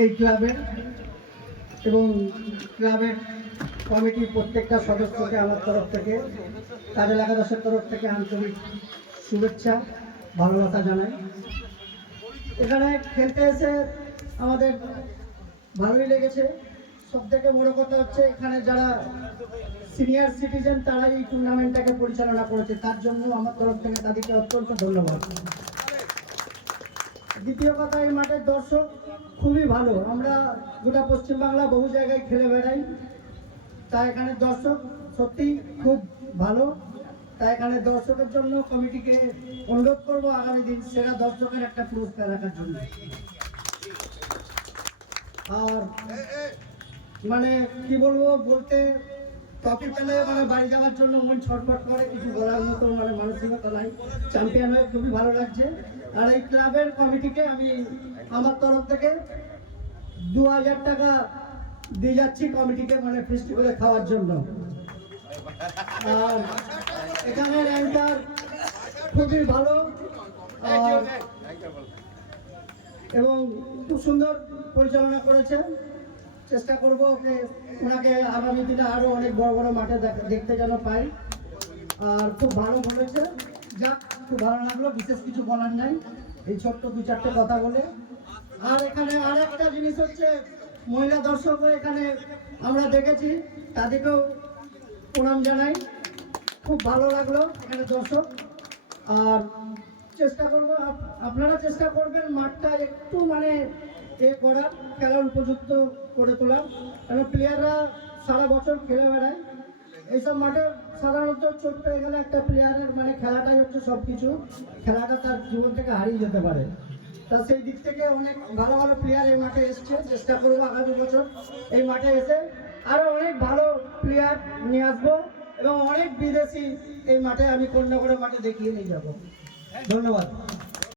এই ক্লাবের এবং ক্লাবের কমিটির প্রত্যেকটা সদস্যকে আমার তরফ থেকে কাজল একাদশের তরফ থেকে আন্তরিক শুভেচ্ছা ভালোবাসা জানাই। এখানে খেলতে এসে আমাদের ভালোই লেগেছে। সবথেকে বড় কথা হচ্ছে এখানে যারা সিনিয়র সিটিজেন তারাই এই টুর্নামেন্টটাকে পরিচালনা করেছে, তার জন্য আমার তরফ থেকে তাদেরকে অত্যন্ত ধন্যবাদ। দ্বিতীয় কথা, এই মাঠের দর্শক খুবই ভালো। আমরা গোটা পশ্চিমবাংলা বহু জায়গায় খেলে বেড়াই, তাই এখানে দর্শক সত্যি খুব ভালো। তাই এখানে দর্শকের জন্য কমিটিকে অনুরোধ করবো আগামী দিন সেরা দর্শকের একটা পুরস্কার রাখার জন্য। আর মানে কি বলবো, বলতে ট্রফি পেলে মানে বাড়ি যাওয়ার জন্য মন ছটফট করে, কিছু বলার মতো মানে মানসিকতা নাই। চ্যাম্পিয়ন হয়ে খুবই ভালো লাগছে। আর এই ক্লাবের কমিটিকে আমি আমার তরফ থেকে 2000 টাকা দিয়ে যাচ্ছি কমিটিকে, মানে ফিস্টি করে খাওয়ার জন্য। আর এখানে র্যাঙ্কার খুবই ভালো এবং খুব সুন্দর পরিচালনা করেছে। চেষ্টা করবো ওনাকে আগামী দিনে আরো অনেক বড় বড় মাঠে দেখতে যেন পাই। আর খুব ভালো বলেছে, যাক খুব ভালো লাগলো, বিশেষ কিছু বলার নাই এই ছোট্ট 2-4টে কথা বলে। আর এখানে আর একটা জিনিস হচ্ছে, মহিলা দর্শকও এখানে আমরা দেখেছি, তাদেরকেও প্রণাম জানাই। খুব ভালো লাগলো এখানে দর্শক। আর চেষ্টা করবো, আপনারা চেষ্টা করবেন মাঠটা একটু মানে করার, খেলার উপযুক্ত করে তোলার। কারণ প্লেয়াররা সারা বছর খেলে বেড়ায়, এইসব মাঠে সাধারণত চোট পেয়ে গেলে একটা প্লেয়ারের মানে খেলাটাই হচ্ছে সব কিছু, খেলাটা তার জীবন থেকে হারিয়ে যেতে পারে। তা সেই দিক থেকে অনেক ভালো ভালো প্লেয়ার এই মাঠে এসছে। চেষ্টা করবো আগামী বছর এই মাঠে এসে আরো অনেক ভালো প্লেয়ার নিয়ে আসবো এবং অনেক বিদেশি এই মাঠে আমি কন্যাগড়ের মাঠে দেখিয়ে নিয়ে যাবো। ধন্যবাদ।